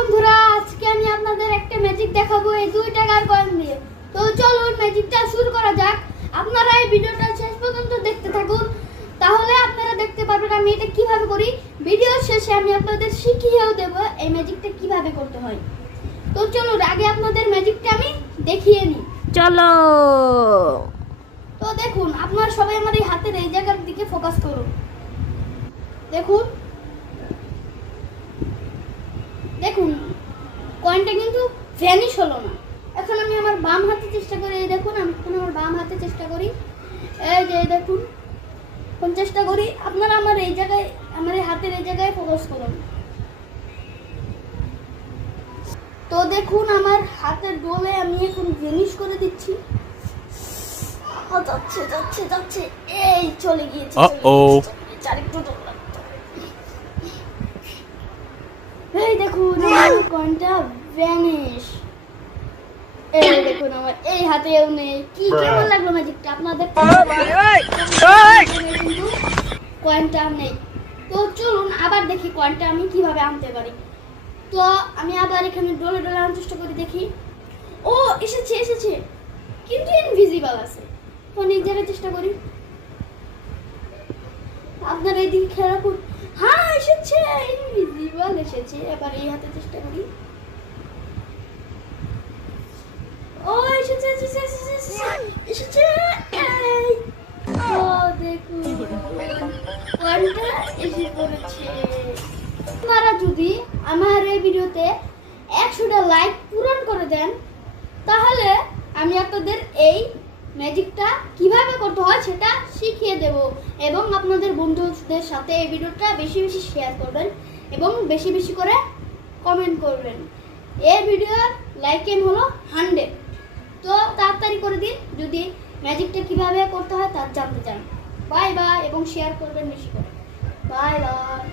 বন্ধুরা, আজকে আমি আপনাদের একটা ম্যাজিক দেখাবো এই 2 টাকার কয়েন দিয়ে। তো চলুন ম্যাজিকটা শুরু করা যাক। আপনারা এই ভিডিওটা শেষ পর্যন্ত দেখতে থাকুন, তাহলে আপনারা দেখতে পারবেন আমি এটা কিভাবে করি। ভিডিওর শেষে আমি আপনাদের শিখিয়েও দেব এই ম্যাজিকটা কিভাবে করতে হয়। তো চলুন আগে আপনাদের ম্যাজিকটা আমি দেখিয়ে নিই। চলো। তো দেখুন, আপনারা সবাই আমার এই হাতের এই জায়গার দিকে ফোকাস করুন। দেখুন দেখুন কয়েনটা কিন্তু ভ্যানিশ হলো না। এখন আমি আমার বাম হাতে চেষ্টা করি। এই দেখুন, আমি এখন আমার বাম হাতে চেষ্টা করি। এই যে দেখুন, কোন চেষ্টা করি। আপনারা আমার এই জায়গায়, আমার এই হাতের এই জায়গায় ফোকাস করুন। তো দেখুন আমার হাতের ডোলে আমি এখন ভ্যানিশ করে দিচ্ছি। যাচ্ছে যাচ্ছে যাচ্ছে, এই চলে গিয়েছে। এই দেখুন আমার কয়েনটা ভ্যানিশ। এই দেখুন আমার এই হাতেও নেই। কি কেমন লাগলো ম্যাজিকটা আপনাদের? কিন্তু কয়েনটা নেই। তো চলুন আবার দেখি কয়েনটা আমি কিভাবে আনতে পারি। তো আমি আবার এখানে ডলে ডলে আনার চেষ্টা করি, দেখি। ও এসেছে এসেছে, কিন্তু ইনভিজিবল আছে। তো অনেক জায়গায় চেষ্টা করি। আপনারা এইদিকে খেয়াল রাখুন। হ্যাঁ এসেছে, ইনভিজিবল এসেছে। এবার এই হাতে চেষ্টা করি। ও এসেছে এসেছে এসেছে এসেছে। ও দেখুন কয়েনটা এসে পড়েছে। আপনারা যদি আমার এই ভিডিওতে 100টা লাইক পূরণ করে দেন, তাহলে আমি আপনাদের এই ম্যাজিকটা কিভাবে করতে হয় সেটা শিখিয়ে দেব। এবং আপনাদের বন্ধুদের সাথে এই ভিডিওটা বেশি বেশি শেয়ার করবেন এবং বেশি বেশি করে কমেন্ট করবেন। এই ভিডিওর লাইক এম হলো 100। তো তাড়াতাড়ি করে দিন যদি ম্যাজিকটা কিভাবে করতে হয় তা জানতে চান। বাই বাই, এবং শেয়ার করবেন বেশি করে। Bye bye.